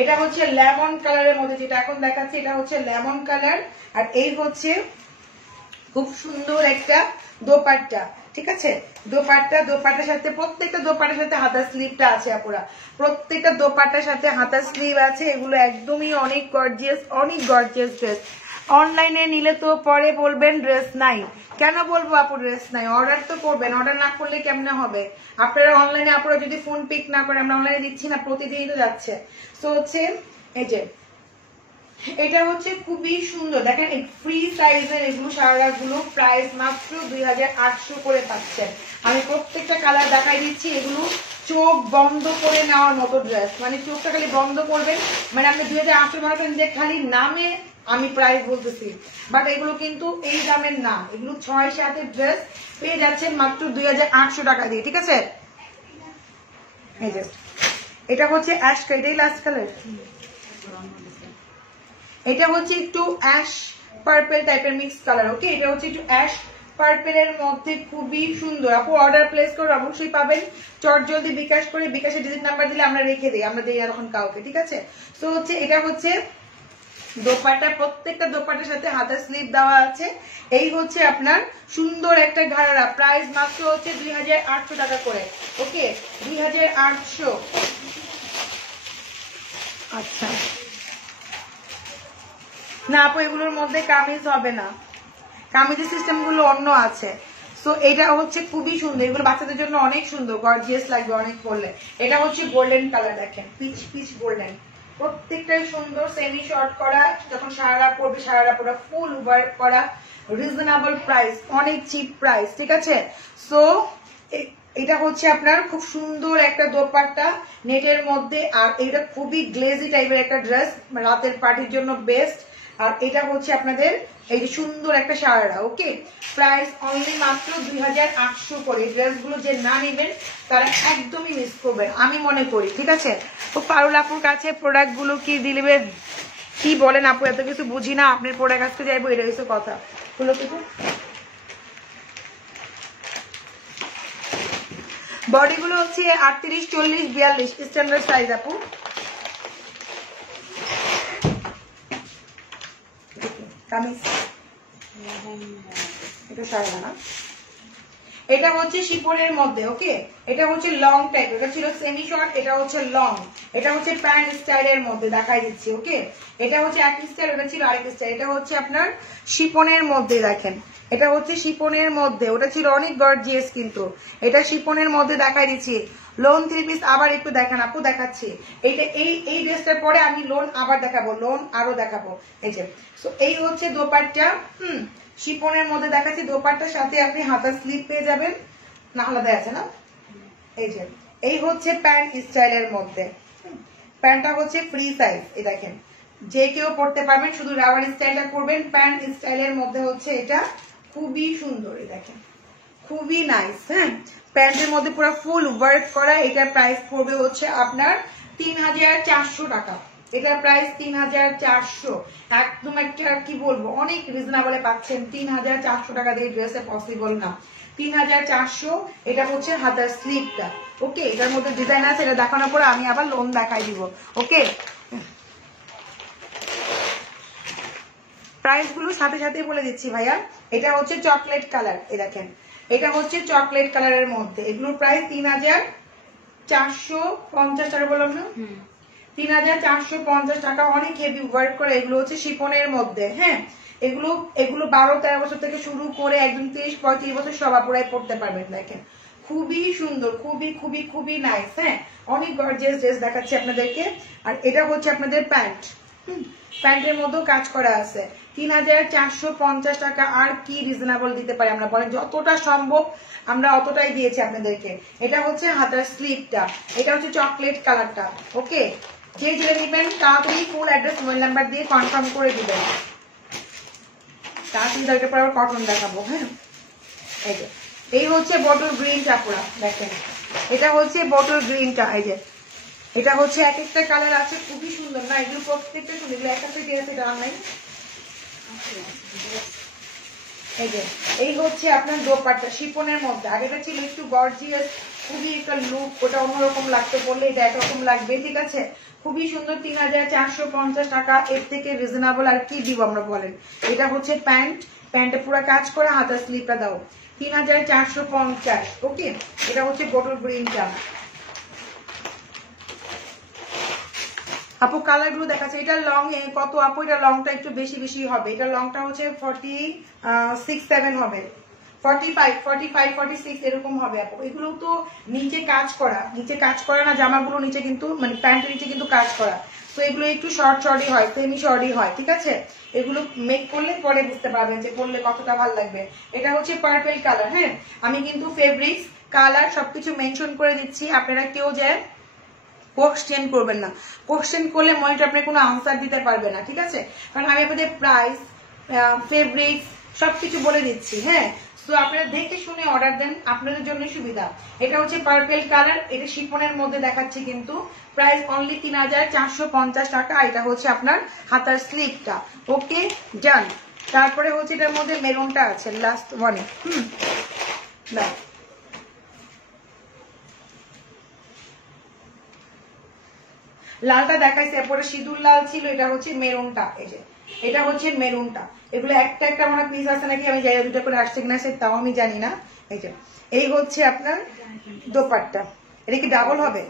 এটা হচ্ছে লেমন কালারের মধ্যে যেটা এখন দেখাচ্ছি, এটা হচ্ছে লেমন কালার। আর এই হচ্ছে খুব সুন্দর একটা দোপাট্টা, ঠিক আছে? দোপাট্টার সাথে প্রত্যেকটা দোপাট্টার সাথে হাতার স্লিভটা আছে আপুরা। প্রত্যেকটা দোপাট্টার সাথে হাতার স্লিভ আছে। এগুলো একদমই অনেক গর্জিয়াস ড্রেস। অনলাইনে নিলে তো পরে বলবেন ড্রেস নাই। কেন বলবো আপু ড্রেস নাই? অর্ডার তো করবেন, অর্ডার না করলে কেমনে হবে? আপনারা অনলাইনে আপুরা যদি ফোন পিক না করেন, আমরা অনলাইনে দিচ্ছি না, প্রতিদিনই তো যাচ্ছে। তো হচ্ছে এই যে এটা হচ্ছে খুবই সুন্দর। দেখেন ফ্রি সাইজের এগুলো সারা গুলো প্রাইস মাত্র 2800 করে পাচ্ছেন। আমি প্রত্যেকটা কালার দেখাই দিচ্ছি। এগুলো চোখ বন্ধ করে নেওয়ার মতো ড্রেস, মানে চোখটা খালি বন্ধ করবেন, মানে আপনি 2800 ভাববেন যে খালি নামে আমি প্রাইস বলতেছি, বাট এগুলো কিন্তু এই দামের না। এগুলো 6-7 ড্রেস পেয়ে যাচ্ছেন মাত্র 2800 টাকা দিয়ে, ঠিক আছে? এই যে এটা হচ্ছে অ্যাশ, এটাই লাস্ট কালার। এটা হচ্ছে একটু অ্যাশ পার্পল টাইপের মিক্স কালার। ওকে, এটা হচ্ছে একটু অ্যাশ পার্পলের মধ্যে খুবই সুন্দর। আপু অর্ডার প্লেস করে অবশ্যই পাবেন। চট জলদি বিকাশ করে, বিকাশের ডিজিট নাম্বার দিলে আমরা রেখে দিই, আমরা দিই এখন কাউকে, ঠিক আছে? তো হচ্ছে এটা হচ্ছে দোপাট্টা, প্রত্যেকটা দোপাট্টার সাথে হাতার স্লিভ দেওয়া আছে। এই হচ্ছে আপনার সুন্দর একটা ঘাড়া। প্রাইস মাত্র হচ্ছে 2800 টাকা করে। ওকে, 2800। আচ্ছা না আপু, এগুলোর মধ্যে কামিজ হবে না, কামিজের সিস্টেম গুলো অন্য আছে। সো এটা হচ্ছে খুবই সুন্দর, এগুলো বাচ্চাদের জন্য অনেক সুন্দর, গর্জিয়াস লাগবে অনেক পরলে। এটা হচ্ছে গোল্ডেন কালার, দেখেন পিচ গোল্ডেন, প্রত্যেকটাই সুন্দর, সেমি শর্ট করা। যখন সারারা পরবে সারারা পুরো ফুল ওয়ার্ক করা, রিজনেবল প্রাইস, অনেক চিপ প্রাইস, ঠিক আছে? সো এটা হচ্ছে আপনার খুব সুন্দর একটা দোপাট্টা নেটের মধ্যে। আর এটা খুবই গ্লেজি টাইপের একটা ড্রেস, রাতের পার্টির জন্য বেস্ট। আর এটা হচ্ছে আপনাদের এই যে সুন্দর একটা সারারা। ওকে, প্রাইস অনলি মাত্র 2800 করে। ড্রেসগুলো যে না নেবেন তারা একদমই মিস করবেন আমি মনে করি, ঠিক আছে? তো পারুল আপুর কাছে প্রোডাক্ট গুলো কি দিলেন? কি বলেন আপু, এত কিছু বুঝি না, আপনার প্রোডাক্ট কাছে যাইবো, এটা হচ্ছে কথা। বডিগুলো হচ্ছে 38, 40, 42 স্ট্যান্ডার্ড সাইজ আপু। কামিজ এটা সারা না, এটা হচ্ছে শিপনের মধ্যে। ওকে, এটা হচ্ছে লং টাইপ, এটা ছিল সেমি শর্ট, এটা হচ্ছে লং, এটা হচ্ছে প্যান্ট স্টাইলের মধ্যে দেখাই দিচ্ছি। ওকে, এটা হচ্ছে এক স্টাইল, এটা ছিল আরেক স্টাইল। এটা হচ্ছে আপনার শিপনের মধ্যে, দেখেন এটা হচ্ছে শিপনের মধ্যে, ওটা ছিল অনেক গর্জিয়াস, কিন্তু এটা শিপনের মধ্যে দেখাই দিচ্ছি। লোন 3 পিস আবার একটু দেখান আপু, দেখাচ্ছি। এইটা এই ড্রেসটার পরে আমি লোন আবার দেখাবো, লোন আরো দেখাবো। এই যে সো এই হচ্ছে দোপাট্টা, শিপনের মধ্যে দেখাচ্ছি। দোপাট্টার সাথে আপনি হাতার স্লিপ পেয়ে যাবেন, না আলাদা আছে না। এই যে এই হচ্ছে প্যান্ট স্টাইলের মধ্যে, প্যান্টটা হচ্ছে ফ্রি সাইজ। এই দেখেন যে কেউ পড়তে পারবেন, শুধু রাবার স্টাইলটা করবেন। প্যান্ট স্টাইলের মধ্যে হচ্ছে এটা খুবই সুন্দর, এই দেখেন খুবই নাইস। হ্যাঁ, প্যান্টের মধ্যে পুরো ফুল ওয়ার্ক করা। এটার প্রাইস পড়বে হচ্ছে আপনার 3400 টাকা। এটার প্রাইস 3400, একদম একটা কি বলবো অনেক রিজনেবলে পাচ্ছেন। 3400 টাকা দিয়ে ড্রেসে পসিবল না। 3400, এটা হচ্ছে হাতার স্লিপটা। ওকে, এটার মধ্যে ডিজাইন আছে, এটা দেখানোর পরে আমি আবার লোন দেখাই দিব। ওকে, প্রাইস গুলো সাথে সাথে বলে দিচ্ছি ভাইয়া। এটা হচ্ছে চকলেট কালার, এই দেখেন এটা হচ্ছে চকলেট কালারের মধ্যে। এগুলোর প্রাইস 3450 টাকা বললাম না, 3450 টাকা। অনেক হেভি ওয়ার্ক করে, এগুলো হচ্ছে শিপনের মধ্যে। হ্যাঁ, এগুলো 12-13 বছর থেকে শুরু করে একদম 30-35 বছর সব আপুরাই পড়তে পারবেন। দেখেন খুবই সুন্দর, খুবই খুবই খুবই নাইস। হ্যাঁ, অনেক গর্জিয়াস ড্রেস দেখাচ্ছি আপনাদেরকে। আর এটা হচ্ছে আপনাদের প্যান্ট, প্যান্টের মধ্যেও কাজ করা আছে। 3450 টাকা। আর কি রিজনেবল দিতে পারি আমরা বলেন? যতটা সম্ভব আমরা অতটাই দিয়েছি আপনাদেরকে। এটা হচ্ছে হাতার স্লিপটা, এটা হচ্ছে চকলেট কালারটা। ওকে, যে যে নেবেন তাড়াতাড়ি ফুল অ্যাড্রেস মোবাইল নাম্বার দিয়ে কনফার্ম করে দিবেন। তাড়াতাড়ি দরকার পড়ে কটন দেখাবো। হ্যাঁ, এই হচ্ছে বটল গ্রিনটা পুরা দেখেন, এটা হচ্ছে বটল গ্রিনটা। এই যে এটা হচ্ছে এক একটা কালার আছে, খুবই সুন্দর না? এগুলো প্রত্যেকটা সুন্দর, এগুলো একটা থেকে আছে দাম নাই। এই যে এই হচ্ছে আপনার দোপাট্টা শিপনের মধ্যে। আগেটা ছিল একটু গর্জিয়াস, খুবই একটা লুক, ওটা অন্যরকম লাগতো, বললে এটা একরকম লাগবে। ঠিক আছে, খুবই সুন্দর। 3450 টাকা, এর থেকে রিজনেবল আর কি দিব আমরা বলেন? এটা হচ্ছে প্যান্ট, প্যান্টে পুরো কাজ করে, হাতার স্লিপটা দাও 3450। ওকে, এটা হচ্ছে বটল গ্রিনটা। আপু কালার গুলো দেখাচ্ছে। এটা লং এ কত আপু? এটা লংটা একটু বেশি বেশি হবে। এটা লংটা হচ্ছে 46-7 হবে, 45-46 এরকম হবে আপু। এগুলো তো নিচে কাজ করা, নিচে কাজ করা না জামাগুলো, নিচে কিন্তু মানে প্যান্টের নিচে কিন্তু কাজ করা। তো এগুলো একটু শর্ট শর্টই হয়, সেমি শর্টই হয়। ঠিক আছে, এগুলো মেক করলে পরে বুঝতে পারবেন যে পরলে কতটা ভালো লাগবে। এটা হচ্ছে পার্পল কালার। হ্যাঁ, আমি কিন্তু ফেব্রিক্স কালার সবকিছু মেনশন করে দিচ্ছি, আপনারা কেউ যায় কোশ্চেন করবেন না। কোশ্চেন করলে মনিটর আপনি কোনো আনসার দিতে পারবে না। ঠিক আছে, কারণ আমি আপনাদের প্রাইস, ফেব্রিক্স সবকিছু বলে দিচ্ছি। হ্যাঁ, তো আপনারা দেখে শুনে অর্ডার দেন, আপনাদের জন্য সুবিধা। এটা হচ্ছে পার্পল কালার, এটা শিফনের মধ্যে দেখাচ্ছি, কিন্তু প্রাইস অনলি 3450 টাকা। এটা হচ্ছে আপনার হাতার স্লিভটা। ওকে ডান। তারপরে হচ্ছে এটার মধ্যে মেরুনটা আছে লাস্ট ওয়ানে। না লালটা দেখাইছে, এরপরে সিঁদুর লাল ছিল, এটা হচ্ছে মেরুনটা। এই যে এটা হচ্ছে মেরুনটা। এগুলো একটা একটা মনে পিস আছে নাকি, আমি জানি দুটো করে আসছে কিনা সে তাও আমি জানি না। এই যে এই হচ্ছে আপনার দোপাট্টা। এটা কি ডাবল হবে?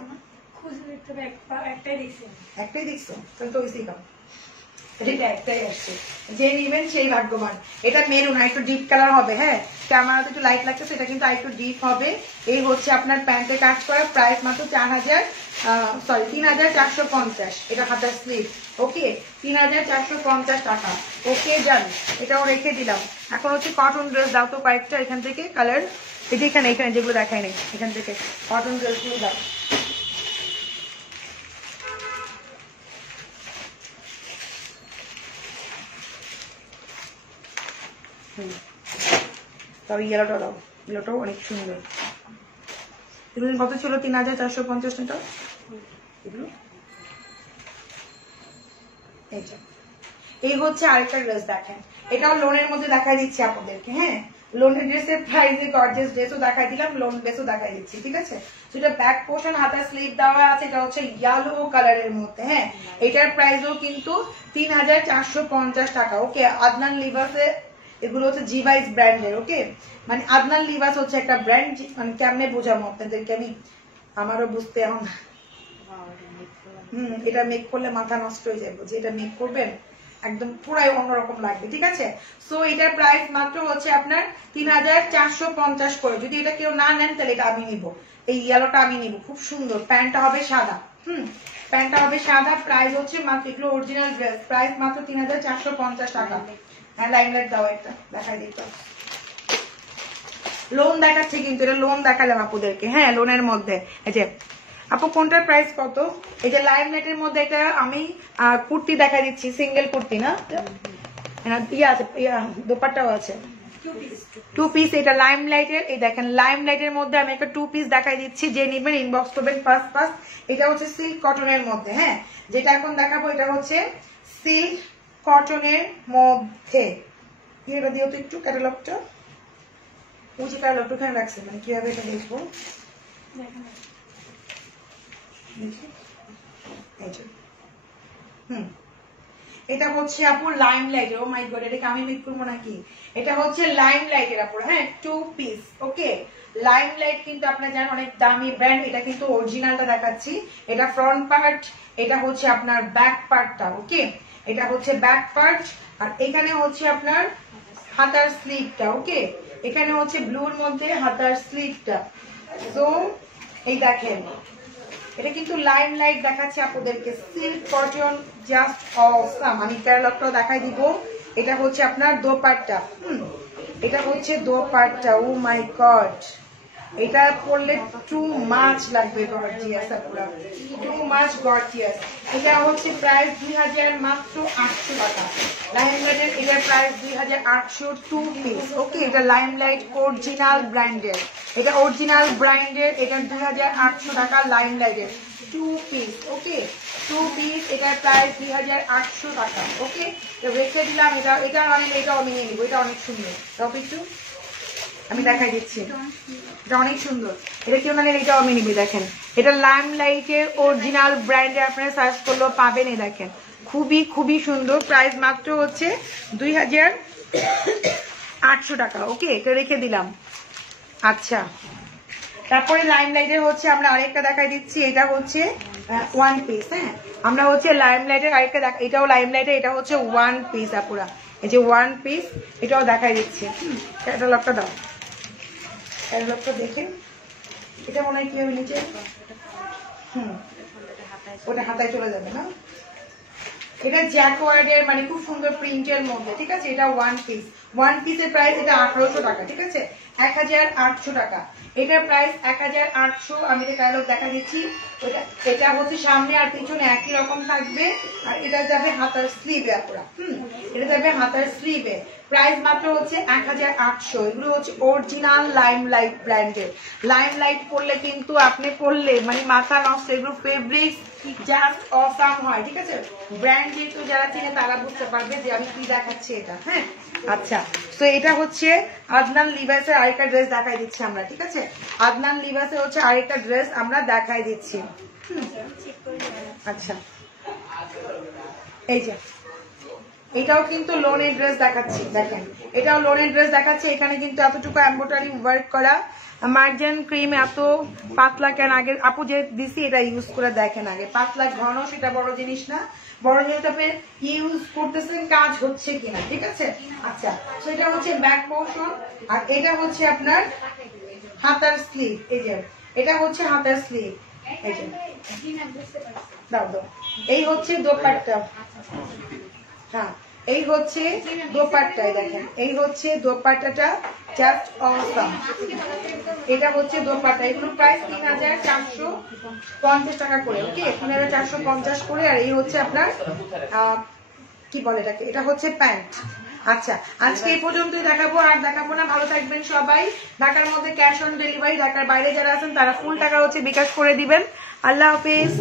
একটাই দেখছো তাহলে তো ওইসি কাম, এটা একটাই আসছে। যে নিবেন সেই ভাগ্যবান। এটা মেরুন, আর একটু ডিপ কালার হবে। হ্যাঁ, ক্যামেরাতে একটু লাইট লাগতেছে, এটা কিন্তু একটু ডিপ হবে। এই হচ্ছে আপনার প্যান্টে কাজ করা, প্রাইস মাত্র 3450। এটা হাতার স্লিভ। ওকে, 3450 টাকা। ওকে যান, এটাও রেখে দিলাম। এখন হচ্ছে কটন ড্রেস দাও তো কয়েকটা এখান থেকে কালার। এই যে এখানে এখানে যেগুলো দেখাই নাই, এখান থেকে কটন ড্রেসগুলো দাও। তবে ইয়েলোটা দাও, ইয়েলোটাও অনেক সুন্দর। এগুলো কত ছিল? 3450 টাকা। এগুলো এই হচ্ছে আরেকটা ড্রেস দেখেন, এটাও লোনের মধ্যে দেখাই দিচ্ছি আপনাদেরকে। হ্যাঁ, লোনের ড্রেসের প্রাইসে গর্জিয়াস ড্রেসও দেখাই দিলাম, লোন ড্রেসও দেখাই দিচ্ছি, ঠিক আছে। সেটা ব্যাক পোর্শন হাতার স্লিভ দেওয়া আছে, এটা হচ্ছে ইয়েলো কালারের মধ্যে। হ্যাঁ, এটার প্রাইসও কিন্তু 3450 টাকা। ওকে, আদনান লিভাসে এগুলো হচ্ছে জিভাইস ব্র্যান্ডের। ওকে, মানে আদনান লিভাস হচ্ছে একটা ব্র্যান্ড, মানে কেমনে বোঝাবো আপনাদেরকে আমি, আমারও বুঝতে এখন। এটা মেক করলে মাথা নষ্ট হয়ে যাবে, যে এটা মেক করবেন একদম পুরাই অন্যরকম লাগবে, ঠিক আছে। সো এটার প্রাইস মাত্র হচ্ছে আপনার 3450 করে। যদি এটা কেউ না নেন তাহলে এটা আমি নিব, এই ইয়েলোটা আমি নিব, খুব সুন্দর। প্যান্টটা হবে সাদা, প্যান্টটা হবে সাদা। প্রাইস হচ্ছে মাত্র, এগুলো অরিজিনাল ড্রেস, প্রাইস মাত্র 3450 টাকা। হ্যাঁ, লাইমলাইট দাও একটা, দেখাই দিতে। লোন দেখাচ্ছে কিন্তু, এটা লোন দেখালাম আপুদেরকে। হ্যাঁ, লোনের মধ্যে। এই যে আপু কোনটার প্রাইস কত? এই যে লাইমলাইটের মধ্যে এটা আমি কুর্তি দেখা দিচ্ছি, সিঙ্গেল কুর্তি না, ইয়ে আছে, দোপাট্টাও আছে, 2 পিস। এটা লাইমলাইটের, এই দেখেন লাইমলাইটের মধ্যে আমি একটা 2 পিস দেখাই দিচ্ছি, যে নিবেন ইনবক্স করবেন ফার্স্ট। এটা হচ্ছে সিল্ক কটনের মধ্যে। হ্যাঁ, যেটা এখন দেখাবো এটা হচ্ছে সিল্ক কটনের মধ্যে। এটা দিও তো একটু ক্যাটালগটা, উঁচু ক্যাটালগটা ওখানে রাখছে, মানে কিভাবে এটা দেখবো। এটা হচ্ছে আপু লাইমলাইট। ও মাই গড, এটাকে আমি মেক করবো নাকি? এটা হচ্ছে লাইমলাইটের আপু। হ্যাঁ, 2 পিস। ওকে, লাইমলাইট কিন্তু আপনারা জানেন অনেক দামি ব্র্যান্ড। এটা কিন্তু অরিজিনালটা দেখাচ্ছি, এটা ফ্রন্ট পার্ট, এটা হচ্ছে আপনার ব্যাক পার্টটা। ওকে, এটা হচ্ছে ব্যাক পার্ট, আর এখানে হচ্ছে আপনার হাতার স্লিভটা। ওকে, এখানে হচ্ছে ব্লুর মধ্যে হাতার স্লিভটা। তো এই দেখেন, এটা কিন্তু লাইমলাইট দেখাচ্ছে আপনাদেরকে, সিল্ক কটন, জাস্ট অসাম। আমি ক্যাটালগটাও দেখাই দিব। এটা হচ্ছে আপনার দোপাট্টা, এটা হচ্ছে দোপাট্টা। ও মাই গড, এটা পরলে টু মাচ লাগবে গর্জিয়াস, পুরো টু মাচ গর্জিয়াস। এটা হচ্ছে প্রাইস 2000 মাত্র 800 টাকা। লাইমলাইটের এটার প্রাইস 2800, 2 পিস। ওকে, এটা লাইমলাইট অরিজিনাল ব্র্যান্ডের, এটা অরিজিনাল ব্র্যান্ডের, এটা 2800 টাকা লাইমলাইটের 2 পিস। ওকে, 2 পিস, এটার প্রাইস 2800 টাকা। ওকে, রেখে দিলাম। এটা মানে এটাও আমি নিয়ে নিবো, এটা অনেক সুন্দর। তবে একটু আমি দেখাই দিচ্ছি, এটা অনেক সুন্দর। এটা কেউ মানে এটাও আমি নিবি। দেখেন, এটা লাইমলাইটের অরিজিনাল ব্র্যান্ডে আপনারা সার্চ করলেও পাবেন। এই দেখেন, খুবই খুবই সুন্দর। প্রাইস মাত্র হচ্ছে 2800 টাকা। ওকে, এটা রেখে দিলাম। আচ্ছা, তারপরে লাইমলাইটের হচ্ছে আমরা আরেকটা দেখাই দিচ্ছি, এটা হচ্ছে 1 পিস। হ্যাঁ, আমরা হচ্ছে লাইমলাইটের আরেকটা এটাও লাইমলাইটের, এটা হচ্ছে 1 পিস আপুরা। এই যে 1 পিস, এটাও দেখাই দিচ্ছি। ক্যাটালগটা দাও, ক্যাটালগটা দেখে। এটা মনে হয় কি হবে নিচে, ওটা হাতায় চলে যাবে না। এটা জ্যাকওয়ার্ডের, মানে খুব সুন্দর প্রিন্টের মধ্যে, ঠিক আছে। এটা 1 পিস, 1 পিসের প্রাইস এটা 1800 টাকা, ঠিক আছে, 1800 টাকা। এটার প্রাইস 1800। আমি এটা ক্যাটালগ দেখা দিচ্ছি। এটা হচ্ছে সামনে আর পিছনে একই রকম থাকবে, আর এটা যাবে হাতার স্লিভে আপুরা। এটা যাবে হাতার স্লিভে। প্রাইস মাত্র হচ্ছে 1800। এগুলো হচ্ছে অরিজিনাল লাইমলাইট ব্র্যান্ডের। লাইমলাইট পরলে কিন্তু আপনি পরলে মানে মাথা নষ্ট। এগুলো ফেব্রিক জাস্ট অসাম হয়, ঠিক আছে। ব্র্যান্ড যেহেতু যারা চিনে তারা বুঝতে পারবে যে আমি কি দেখাচ্ছি এটা। হ্যাঁ, আচ্ছা, তো এটা হচ্ছে আদনান লিভাসের আরেকটা ড্রেস দেখাই দিচ্ছি আমরা, ঠিক আছে। আদনান লিভাসের হচ্ছে আরেকটা ড্রেস আমরা দেখাই দিচ্ছি। আচ্ছা, এই যে এটাও কিন্তু লোনের ড্রেস দেখাচ্ছি। দেখেন, এটাও লোনের ড্রেস দেখাচ্ছে। এখানে কিন্তু এতটুকু এমব্রয়ডারি ওয়ার্ক করা, মার্জিন ক্রিম এত পাতলা কেন, আগে আপু যে দিছি এটা ইউজ করে দেখেন আগে। পাতলা ঘন সেটা বড় জিনিস না, বড় জিনিস আপনি ইউজ করতেছেন কাজ হচ্ছে কিনা, ঠিক আছে। আচ্ছা, সেটা হচ্ছে ব্যাক পোর্শন, আর এটা হচ্ছে আপনার হাতার স্লিভ। এই যে এটা হচ্ছে হাতার স্লিভ। এই যে দাও দাও, এই হচ্ছে দোপাট্টা। হ্যাঁ, এই হচ্ছে দোপাট্টায়। দেখেন, এই হচ্ছে দোপাট্টাটা, জাস্ট অসাম। এটা হচ্ছে দোপাট্টা। এগুলো প্রাইস 3450 টাকা করে। ওকে, 3450 করে। আর এই হচ্ছে আপনার কি বলে এটাকে, এটা হচ্ছে প্যান্ট। আচ্ছা, আজকে এই পর্যন্তই দেখাবো, আর দেখাবো না। ভালো থাকবেন সবাই। ঢাকার মধ্যে ক্যাশ অন ডেলিভারি, ঢাকার বাইরে যারা আছেন তারা ফুল টাকা হচ্ছে বিকাশ করে দিবেন। আল্লাহ হাফিজ।